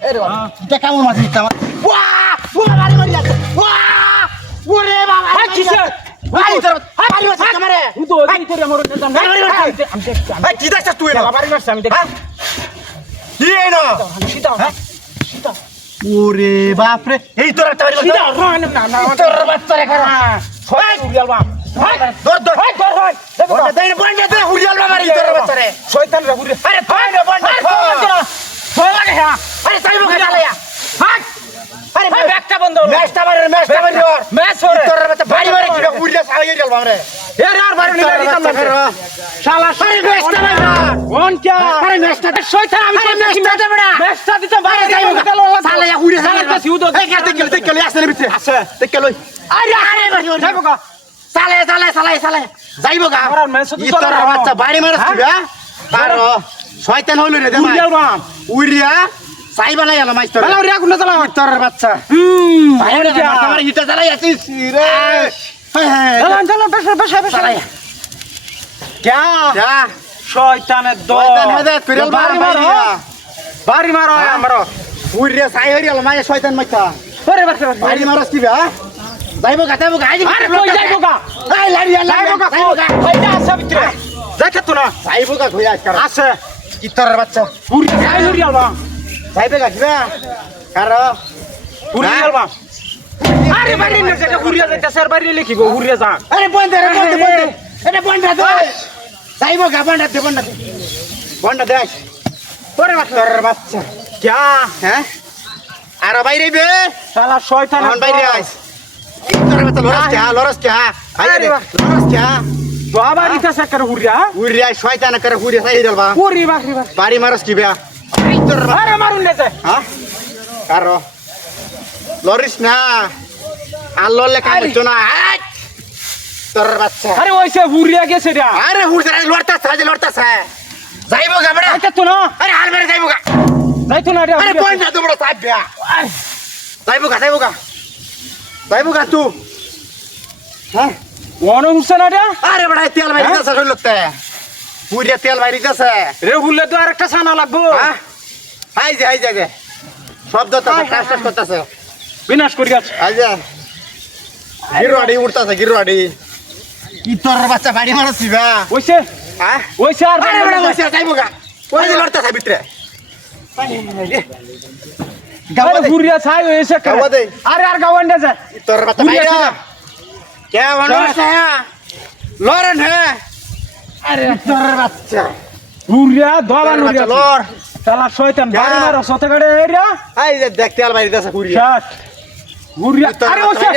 এরে বাবা এটা কেমন মাছ দিতে আমার ওয়াহ ওরে মারি মারি যাচ্ছে ওয়াহ ওরে বাবা কিসে ভাই তোর মারি মাছ আমারে তুই তো ওই করে আমার নাম মারি মারি আমি দেখছি ভাই কি দেখছস তুই না মারি মাছ আমি দেখছি কি এই না সীতা সীতা ওরে বাপ রে এই তোর একটা মারি মাছ সীতা না না তোর বাচ্চা রে খারাপ ছয় উড়িয়াল বাপ দর দর দর হয় দেখো দেই বন্ধ দে উড়িয়াল বাপ মারি তোর বাচ্চা রে শয়তান রে উড়ি আরে ভাই রে বন্ধ ছয় লাগে হ্যাঁ আরে চাইবো খালায়া হাট আরে ভাই ব্যাগটা বন্ধ হলো ম্যাচটা মারে ম্যাচ ওরে তোর বাচ্চা বাড়ি মারে কি উড়িয়া ছাই গেল বাপ রে এর আর বাড়ি নিলে দিতাম না শালা আরে ম্যাচটা মার কোন কে আরে ম্যাচটা শয়তান আমি তো ম্যাচটা দে বড়া ম্যাচটা দিতে বাইরে যাইবো শালা উড়ে শালা তো সিউদ দেখে গেল আসলে ভিতরে আছে দেখে লই আরে আরে যাইবো গা চালে যাইবো গা তোর বাচ্চা বাড়ি মারছ কি হ্যাঁ আর শয়তান হইল রে দে উড়িয়া বাপ উড়িয়া সাইবা নাই আলো মাইস্টার বলা উড়িয়া কোন চালা তোর বাচ্চা বাইরে যা আমার হিটা চালাই আছিস রে চল চল বেশ क्या क्या শয়তানের দল শয়তান হেদে কইরাল বাড়ি মারো আমারো উড়িয়া সাই হইরাল মাই শয়তান মাইতা ওরে বাড়ি মারছ কি হ্যাঁ যাইবো গা আরে কই যাইবো গা এই লাড়িয়া যাইবো গা কইটা আছে ভিতরে দেখছ তো না যাইবো গা কই আছে কি তোর বাচ্চা পুরি যাই হরিয়াল বা যাইবে গা কিবা কার পুরি হরিয়াল বা আরে বাড়ি না যেটা পুরিয়া যাইতা স্যার বাড়ি লিখিবো পুরিয়া যা আরে বন্ধ এটা বন্ধ দে যাইবো গা বন্ধ দে ওরে বাচ্চা क्या हैं আরে বাইরে বে শালা শয়তান বাইরে আইস লরস क्या আরে লরস क्या বাবা রিতা সাকার হুরিয়া শয়তান করে হুরিয়া সাই দলবা পুরি বাড়ি মারস কি বেয়া আরে মারুন দে হ্যাঁ কারো লরিস না আল্লাহ লেখা হইতো না তোর বাচ্চা আরে ওইসে হুরিয়া গেছে রে আরে হুরিয়া লড়তাছে যাইবো গা বড়া আচ্ছা তো না আরে হাল মেরে যাইবো গা যাইতো না রে আরে পয়েন্ট না তো বড় সাহেব বেয়া যাইবো গা তুই হ্যাঁ ওনো হুসেন আরে আরে বড়া তেল বাইরে যাচ্ছে হইলতে পুরিয়া তেল বাইরে যাচ্ছে রে হুললে তো আরেকটা ছানা লাগবো হ্যাঁ আই যা শব্দ তো কাজ করতেছে বিনাশ করি আছে আইজা গিরওয়াড়ি উড়তাছে কি তোর বাচ্চা বাড়ি মারছি বা ওইছে হ্যাঁ ওইছে আর আরে বড়া ওইছে যাইবো গা ওই লড়তাছে ভিতরে গাওয়া পুরিয়া ছাই হইছে গাওয়া দে আরে আর গাওয়ান দে যা তোর বাচ্চা বাইরে क्या वनस है लॉरेन है अरे তোর বাচ্চা পুরিয়া দলান হইয়া লর শালা শয়তান বাড়ি মারো সতে গড়ে এরিয়া আই দেখতে আল বাইরে দাসা পুরিয়া পুরিয়া আরে ওসে